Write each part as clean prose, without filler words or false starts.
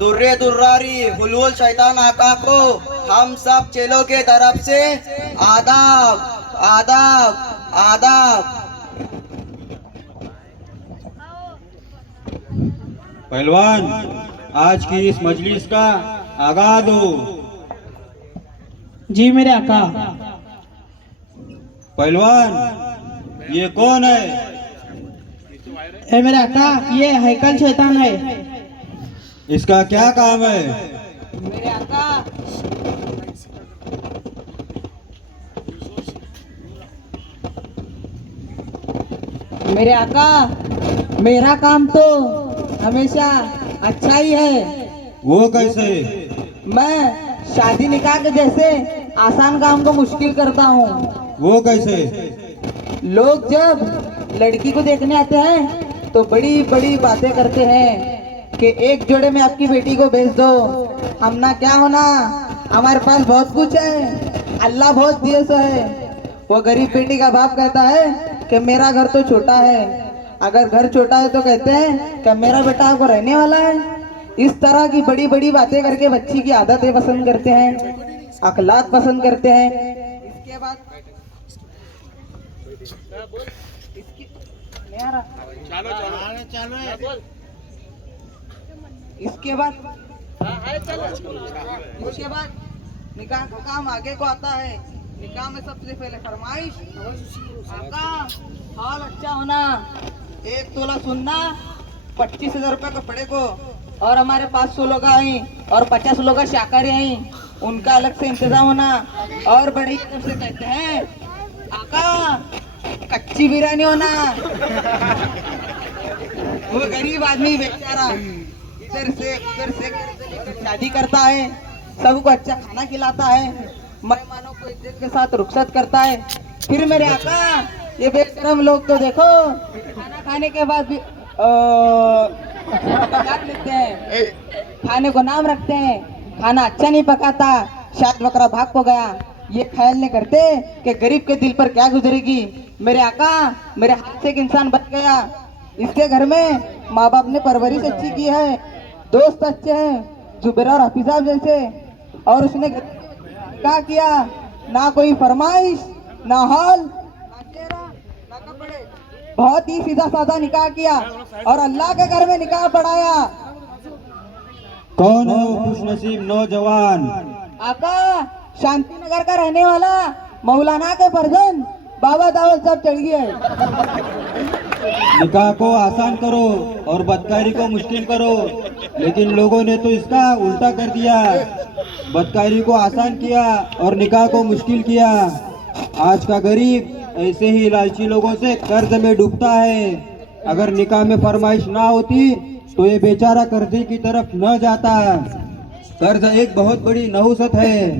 दुर्रे दुर्रारी हुलहुल शैतान आका को हम सब चेलों के तरफ से आदाब आदाब आदाब। पहलवान, आज की इस मजलिस का आगाज हो। जी मेरे आका। पहलवान, ये कौन है? ए मेरे आका, ये हैकल शैतान है। इसका क्या काम है? मेरे आका, मेरे आका, मेरा काम तो हमेशा अच्छा ही है। वो कैसे? मैं शादी निकाह के जैसे आसान काम को मुश्किल करता हूँ। वो कैसे? लोग जब लड़की को देखने आते हैं तो बड़ी बड़ी बातें करते हैं कि एक जोड़े में आपकी बेटी को भेज दो, हम ना क्या होना, हमारे पास बहुत कुछ है, अल्लाह बहुत दिए सो है। वो गरीब बेटी का बाप कहता है कि मेरा घर तो छोटा है, अगर घर छोटा है तो कहते हैं कि मेरा बेटा आपको रहने वाला है। इस तरह की बड़ी बड़ी बातें करके बच्ची की आदतें पसंद करते हैं, अखलाक पसंद करते हैं। इसके बाद इसके बाद निकाह का काम आगे को आता है। निकाह में सबसे पहले फरमाइश, आका हाल अच्छा होना, 1 तोला सुनना, 25,000 रुपये कपड़े को, और हमारे 500 लोग आई और 50 लोग शाकाहारी आई, उनका अलग से इंतजाम होना। और बड़ी तरफ से कहते हैं आका कच्ची बिरयानी होना। वो गरीब आदमी बेचारा इधर से उधर से कर्ज लेकर शादी करता है, सबको अच्छा खाना खिलाता है, मेहमानों को इज्जत के साथ रुखसत करता है। फिर मेरे आका, ये बेशरम लोग तो देखो खाना खाने के बाद भी पका लेते हैं, खाने को नाम रखते हैं, खाना अच्छा नहीं पकाता, शायद बकरा भाग को गया, ये ख्याल नहीं करते कि गरीब के दिल पर क्या गुजरेगी। मेरे आका, मेरे हाथ से एक इंसान बच गया, इसके घर में माँ बाप ने परवरिश अच्छी की है, दोस्त अच्छे हैं जुबेर और हफीजा जैसे, और उसने क्या किया, ना कोई फरमाइश, ना हॉल, ना चेहरा, ना कपड़े, बहुत ही सीधा साधा निकाह किया और अल्लाह के घर में निकाह पढ़ाया। कौन है वो खुशनसीब नौजवान? आका, शांति नगर का रहने वाला मौलाना के फर्जंद बाबा दावत साहब चढ़ गए। निकाह को आसान करो और बदकारी को मुश्किल करो, लेकिन लोगों ने तो इसका उल्टा कर दिया, बदकारी को आसान किया और निकाह को मुश्किल किया। आज का गरीब ऐसे ही लालची लोगों से कर्ज में डूबता है। अगर निकाह में फरमाइश ना होती तो ये बेचारा कर्जे की तरफ न जाता। कर्ज एक बहुत बड़ी नहुसत है,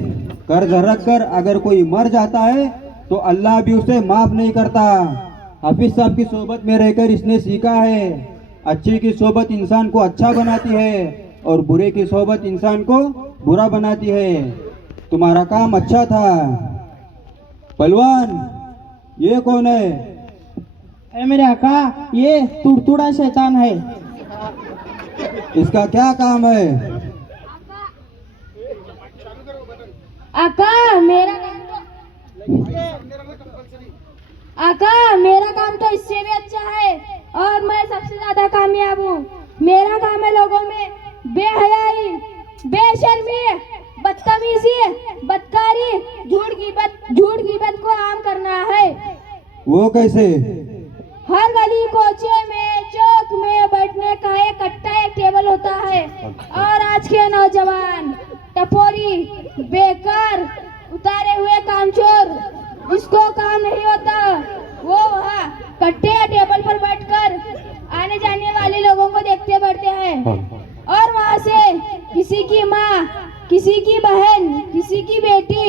कर्ज रख कर अगर कोई मर जाता है तो अल्लाह भी उसे माफ नहीं करता। हाफिज साहब की सोबत में रहकर इसने सीखा है, अच्छे की सोबत इंसान को अच्छा बनाती है और बुरे की सोबत इंसान को बुरा बनाती है। तुम्हारा काम अच्छा था। पहलवान, ये कौन है? ए मेरे आका, ये तुड़तुड़ा शैतान है। इसका क्या काम है? आका मेरा काम तो इससे भी अच्छा है और मैं सबसे ज्यादा कामयाब हूँ। मेरा काम है लोगों में बेहयाई, बेशर्मी, बदतमीजी, बदकारी, झूठ गीबत को आम करना है। वो कैसे? हर गली कोचे में, चौक में बैठने का एक कट्टा, एक टेबल होता है, और आज के नौजवान टपोरी, बेकार, उतारे हुए कामचोर, जिसको काम नहीं होता, वो वहाँ कट्टे या टेबल पर बैठकर आने जाने वाले लोगों को देखते बैठते हैं, और वहाँ से किसी की माँ, किसी की बहन, किसी की बेटी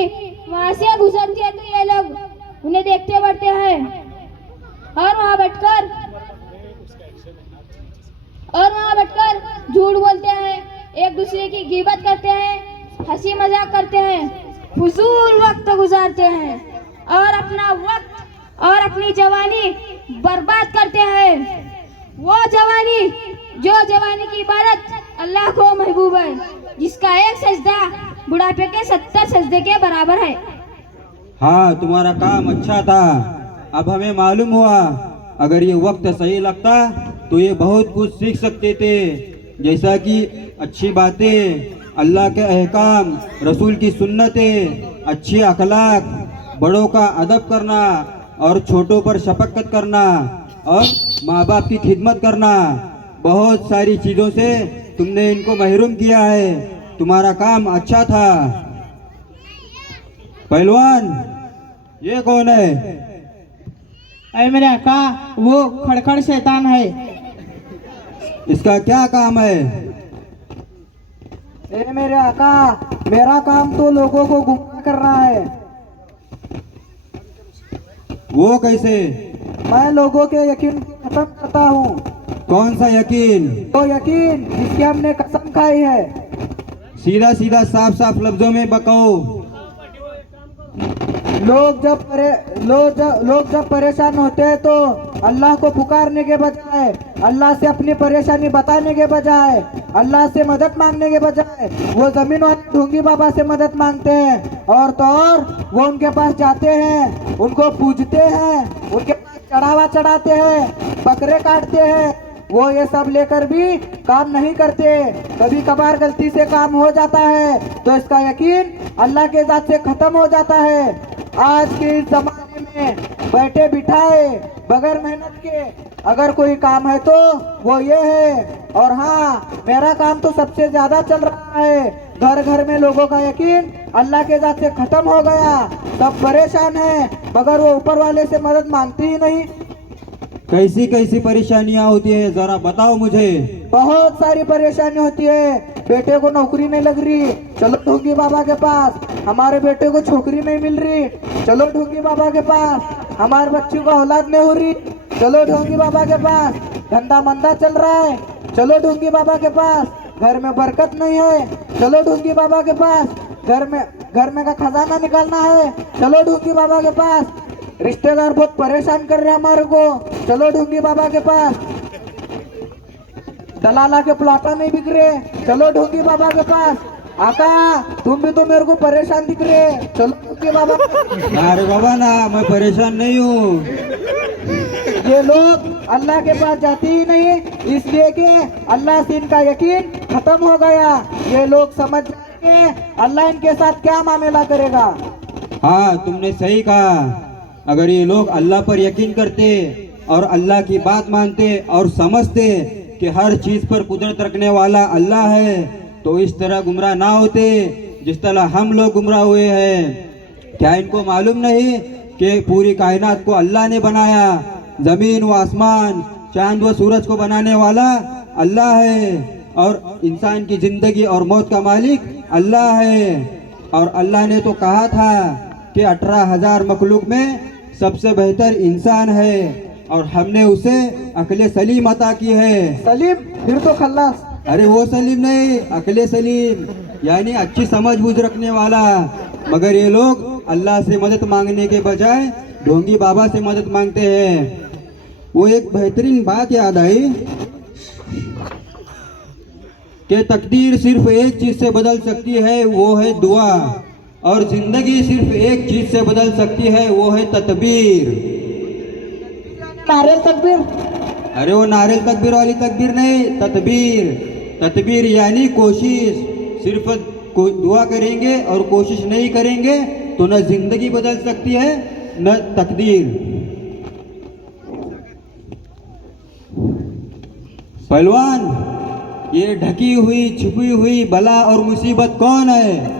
वहाँ से गुजरती है तो ये लोग उन्हें देखते बैठते हैं, और वहाँ बैठकर झूठ बोलते हैं, एक दूसरे की गिबत करते हैं, हंसी मजाक करते हैं, फजूल वक्त गुजारते हैं और अपना वक्त और अपनी जवानी बर्बाद करते हैं। वो जवानी जो जवानी की इबादत अल्लाह को महबूब है, जिसका एक सजदा बुढ़ापे के 70 सजदे के बराबर है। हाँ, तुम्हारा काम अच्छा था। अब हमें मालूम हुआ अगर ये वक्त सही लगता तो ये बहुत कुछ सीख सकते थे, जैसा कि अच्छी बातें, अल्लाह के अहकाम, रसूल की सुन्नतें, अच्छी अखलाक, बड़ों का अदब करना और छोटों पर शफकत करना और माँ बाप की खिदमत करना। बहुत सारी चीज़ों से तुमने इनको महरूम किया है। तुम्हारा काम अच्छा था। पहलवान, ये कौन है? अरे मेरे आका, वो खड़खड़ शैतान है। इसका क्या काम है? ए मेरे आका, मेरा काम तो लोगों को गुमराह करना है। वो कैसे? मैं लोगों के यकीन को खत्म करता हूँ। कौन सा यकीन? वो यकीन जिसकी हमने कसम खाई है। सीधा सीधा साफ साफ लफ्जों में बकाओ। लोग जब परेशान होते हैं तो अल्लाह को पुकारने के बजाय, अल्लाह से अपनी परेशानी बताने के बजाय, अल्लाह से मदद मांगने के बजाय वो जमीन वाले ढोंगी बाबा से मदद मांगते हैं। और तो और वो उनके पास जाते हैं, उनको पूजते हैं, उनके पास चढ़ावा चढ़ाते हैं, बकरे काटते हैं। वो ये सब लेकर भी काम नहीं करते। कभी कभार गलती से काम हो जाता है तो इसका यकीन अल्लाह के ज़ात से खत्म हो जाता है। आज के इस जमाने में बैठे बिठाए बगैर मेहनत के अगर कोई काम है तो वो ये है। और हाँ, मेरा काम तो सबसे ज्यादा चल रहा है। घर घर में लोगों का यकीन अल्लाह के ज़ात से खत्म हो गया। सब परेशान है मगर वो ऊपर वाले से मदद मांगती ही नहीं। कैसी कैसी परेशानियां होती है, जरा बताओ मुझे। बहुत सारी परेशानी होती है। बेटे को नौकरी नहीं लग रही, चलो ढोंगी बाबा के पास। हमारे बेटे को छोकरी नहीं मिल रही, चलो ढोंगी बाबा के पास। हमारे बच्ची को औलाद नहीं हो रही, चलो ढोंगी बाबा के पास। धंधा मंदा चल रहा है, चलो ढोंगी बाबा के पास। घर में बरकत नहीं है, चलो ढोंगी बाबा के पास। घर में का खजाना निकालना है, चलो ढोंगी बाबा के पास। रिश्तेदार बहुत परेशान कर रहे हैं हमारे को, चलो ढोंगी बाबा के पास। दलाला के प्लाटा नहीं बिक रहे, चलो ढोंगी बाबा के पास। आका, तुम भी तो मेरे को परेशान दिख रहे, चलो ढोंगी बाबा। अरे बाबा ना, मैं परेशान नहीं हूँ। ये लोग अल्लाह के पास जाते ही नहीं, इसलिए कि अल्लाह से इनका यकीन खत्म हो गया। ये लोग समझ के अल्लाह इनके साथ क्या मामला करेगा। हाँ, तुमने सही कहा। अगर ये लोग अल्लाह पर यकीन करते और अल्लाह की बात मानते और समझते कि हर चीज पर कुदरत रखने वाला अल्लाह है, तो इस तरह गुमराह ना होते जिस तरह हम लोग गुमराह हुए हैं। क्या इनको मालूम नहीं कि पूरी कायनात को अल्लाह ने बनाया? जमीन व आसमान, चांद व सूरज को बनाने वाला अल्लाह है और इंसान की जिंदगी और मौत का मालिक अल्लाह है। और अल्लाह ने तो कहा था कि 18,000 मखलूक में सबसे बेहतर इंसान है और हमने उसे अक्ल सलीम अता की है। सलीम फिर तो खल्लास। अरे वो सलीम नहीं, अक्ल सलीम यानी अच्छी समझ बूझ रखने वाला। मगर ये लोग अल्लाह से मदद मांगने के बजाय ढोंगी बाबा से मदद मांगते हैं। वो एक बेहतरीन बात याद आई कि तकदीर सिर्फ एक चीज से बदल सकती है, वो है दुआ। और जिंदगी सिर्फ एक चीज से बदल सकती है, वो है तकबीर। नारियल तकबीर? अरे वो नारियल तकबीर वाली तकबीर नहीं, तकबीर। तकबीर यानी कोशिश। सिर्फ दुआ करेंगे और कोशिश नहीं करेंगे तो न जिंदगी बदल सकती है न तकदीर। पहलवान, ये ढकी हुई छुपी हुई बला और मुसीबत कौन है?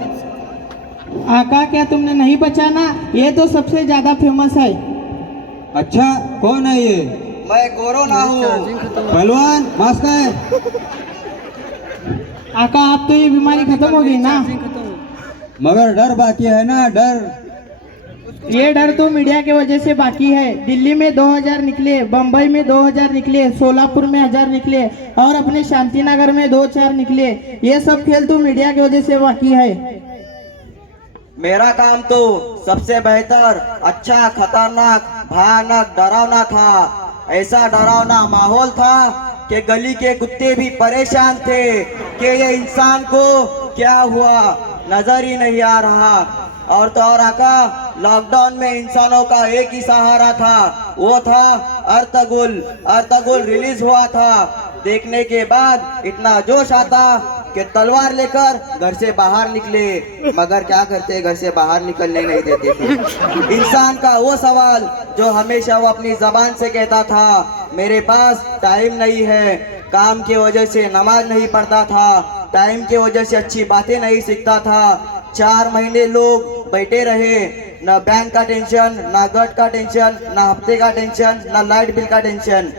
आका, क्या तुमने नहीं पहचाना? ये तो सबसे ज्यादा फेमस है। अच्छा, कौन है ये? मैं कोरोना हूँ। पहलवान, मास्क है? आका, आप तो ये बीमारी खत्म हो गई ना? मगर डर बाकी है ना, डर। ये डर तो मीडिया के वजह से बाकी है। दिल्ली में 2000 निकले, बम्बई में 2000 निकले, सोलापुर में 1000 निकले और अपने शांति नगर में 2-4 निकले। ये सब खेल तो मीडिया की वजह से बाकी है। मेरा काम तो सबसे बेहतर, अच्छा, खतरनाक, भयानक, डरावना था। ऐसा डरावना माहौल था कि गली के कुत्ते भी परेशान थे कि ये इंसान को क्या हुआ, नजर ही नहीं आ रहा। और तो और आका, लॉकडाउन में इंसानों का एक ही सहारा था, वो था अर्तुगरुल। अर्तुगरुल रिलीज हुआ था, देखने के बाद इतना जोश आता कि तलवार लेकर घर से बाहर निकले, मगर क्या करते, घर से बाहर निकलने नहीं देते थे। इंसान का वो सवाल जो हमेशा वो अपनी जबान से कहता था, मेरे पास टाइम नहीं है, काम की वजह से नमाज नहीं पढ़ता था, टाइम की वजह से अच्छी बातें नहीं सीखता था। 4 महीने लोग बैठे रहे, ना बैंक का टेंशन, ना गट का टेंशन, ना हफ्ते का टेंशन, ना लाइट बिल का टेंशन।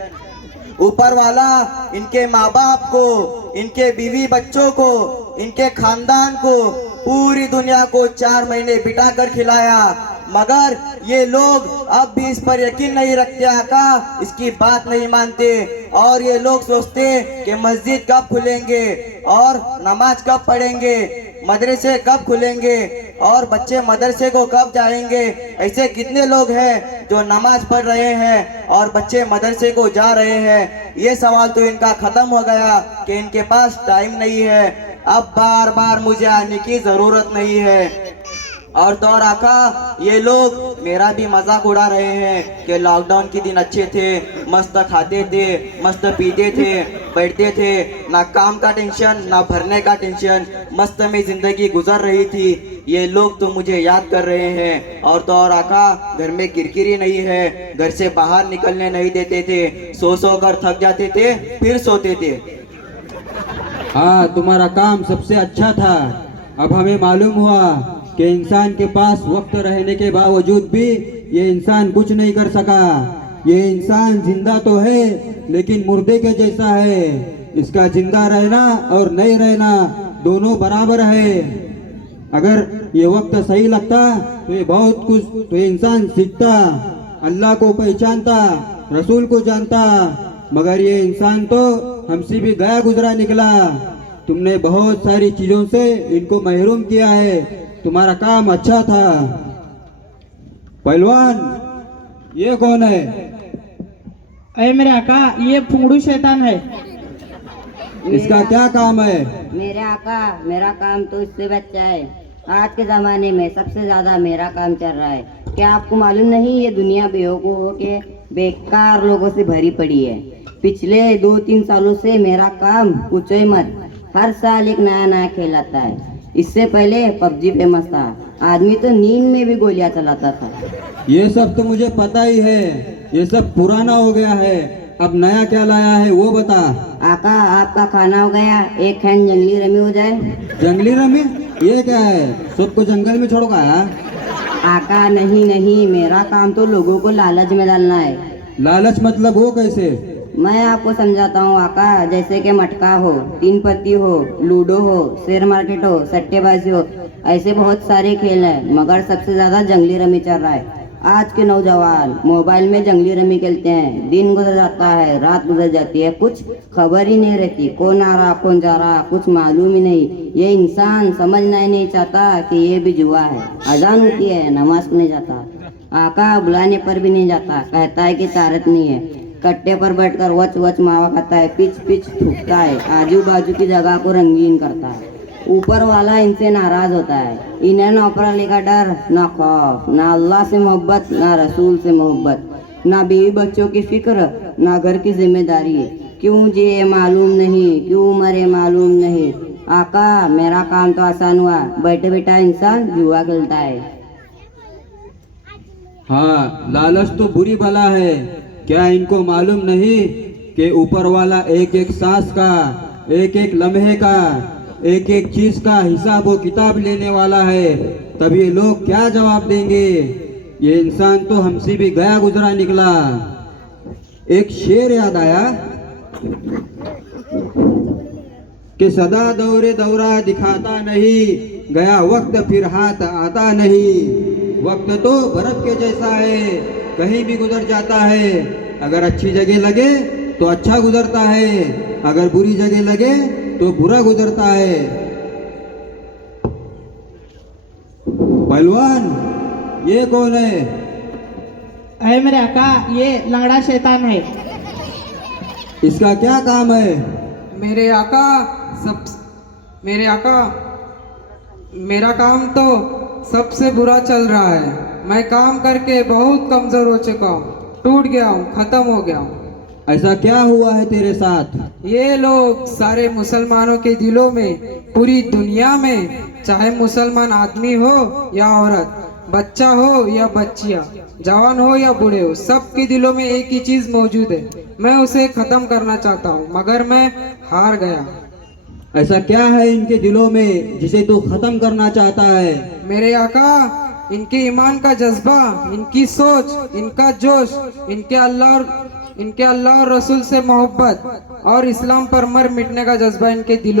ऊपर वाला इनके माँ बाप को, इनके बीवी बच्चों को, इनके खानदान को, पूरी दुनिया को 4 महीने बिठा कर खिलाया, मगर ये लोग अब भी इस पर यकीन नहीं रखते आका, इसकी बात नहीं मानते। और ये लोग सोचते कि मस्जिद कब खुलेंगे और नमाज कब पढ़ेंगे, मदरसे कब खुलेंगे और बच्चे मदरसे को कब जाएंगे। ऐसे कितने लोग हैं जो नमाज पढ़ रहे हैं और बच्चे मदरसे को जा रहे हैं। ये सवाल तो इनका खत्म हो गया कि इनके पास टाइम नहीं है, अब बार बार मुझे आने की जरूरत नहीं है। और तो और आका, ये लोग मेरा भी मजाक उड़ा रहे हैं कि लॉकडाउन के दिन अच्छे थे, मस्त खाते थे, मस्त पीते थे, बैठते थे, ना काम का टेंशन, ना भरने का टेंशन, मस्त में जिंदगी गुजर रही थी। ये लोग तो मुझे याद कर रहे हैं। और तो और आका, घर में किरकिरी नहीं है, घर से बाहर निकलने नहीं देते थे, सो कर थक जाते थे, फिर सोते थे। हाँ, तुम्हारा काम सबसे अच्छा था। अब हमें मालूम हुआ कि इंसान के पास वक्त रहने के बावजूद भी ये इंसान कुछ नहीं कर सका। ये इंसान जिंदा तो है लेकिन मुर्दे के जैसा है। इसका जिंदा रहना और नहीं रहना दोनों बराबर है। अगर ये वक्त सही लगता तो ये बहुत कुछ, तो ये इंसान सीखता, अल्लाह को पहचानता, रसूल को जानता, मगर ये इंसान तो हमसे भी गया गुजरा निकला। तुमने बहुत सारी चीजों से इनको महरूम किया है। तुम्हारा काम अच्छा था। पहलवान, ये कौन है? अरे मेरे आका, ये फुंगड़ू शैतान है। इसका क्या काम है? मेरे आका, मेरा काम तो इससे बच्चा है। आज के जमाने में सबसे ज्यादा मेरा काम चल रहा है। क्या आपको मालूम नहीं, ये दुनिया बेवकूफों के बेकार लोगों से भरी पड़ी है। पिछले 2-3 सालों से मेरा काम पूछो ही मत, हर साल एक नया नया खेल आता है। इससे पहले पबजी फेमस था, आदमी तो नींद में भी गोलियां चलाता था। ये सब तो मुझे पता ही है, ये सब पुराना हो गया है। अब नया क्या लाया है वो बता। आका, आपका खाना हो गया, एक हैंड जंगली रमी हो जाए। जंगली रमी? ये क्या है, सबको जंगल में छोड़ गया? आका नहीं, मेरा काम तो लोगों को लालच में डालना है। लालच मतलब वो कैसे? मैं आपको समझाता हूँ आका। जैसे कि मटका हो, 3 पत्ती हो, लूडो हो, शेयर मार्केट हो, सट्टेबाजी हो, ऐसे बहुत सारे खेल हैं, मगर सबसे ज्यादा जंगली रमी चल रहा है। आज के नौजवान मोबाइल में जंगली रमी खेलते हैं, दिन गुजर जाता है, रात गुजर जाती है, कुछ खबर ही नहीं रहती, कौन आ रहा कौन जा रहा कुछ मालूम ही नहीं। ये इंसान समझना ही नहीं चाहता कि ये भी जुआ है। अजान होती है, नमाज को नहीं जाता, आका बुलाने पर भी नहीं जाता, कहता है कि तारत नहीं है, कट्टे पर बैठकर वच वच मावा खाता है, पिच थूकता है, आजू बाजू की जगह को रंगीन करता है। ऊपर वाला इनसे नाराज होता है। इन्हें ना ऊपर वाले का डर, ना खौफ, ना अल्लाह से मोहब्बत, ना रसूल से मोहब्बत, ना बीवी बच्चों की फिक्र, ना घर की जिम्मेदारी। क्यों जिए मालूम नहीं, क्यों मरे मालूम नहीं। आका, मेरा काम तो आसान हुआ, बैठे बैठा इंसान जुआ खेलता है। हाँ, लालच तो बुरी बला है। क्या इनको मालूम नहीं कि ऊपर वाला एक एक सांस का, एक एक लम्हे का, एक एक चीज का हिसाब वो किताब लेने वाला है। तब ये लोग क्या जवाब देंगे? ये इंसान तो हमसे भी गया गुजरा निकला। एक शेर याद आया कि सदा दौरे दौरा दिखाता नहीं, गया वक्त फिर हाथ आता नहीं। वक्त तो बर्फ के जैसा है, कहीं भी गुजर जाता है। अगर अच्छी जगह लगे तो अच्छा गुजरता है, अगर बुरी जगह लगे तो बुरा गुजरता है। पहलवान, ये कौन है? अरे मेरे आका, ये लंगड़ा शैतान है। इसका क्या काम है? मेरे आका मेरा काम तो सबसे बुरा चल रहा है। मैं काम करके बहुत कमजोर हो चुका हूँ, टूट गया हूँ, खत्म हो गया हूँ। ऐसा क्या हुआ है तेरे साथ? ये लोग सारे मुसलमानों के दिलों में, पूरी दुनिया में, चाहे मुसलमान आदमी हो या औरत, बच्चा हो या बच्चियां, जवान हो या बूढ़े हो, सबके दिलों में एक ही चीज मौजूद है। मैं उसे खत्म करना चाहता हूँ, मगर मैं हार गया। ऐसा क्या है इनके दिलों में जिसे तू खत्म करना चाहता है? मेरे आका, इनके ईमान का जज्बा, इनकी सोच, इनका जोश, इनके अल्लाह और रसूल से मोहब्बत और इस्लाम पर मर मिटने का जज्बा इनके दिलों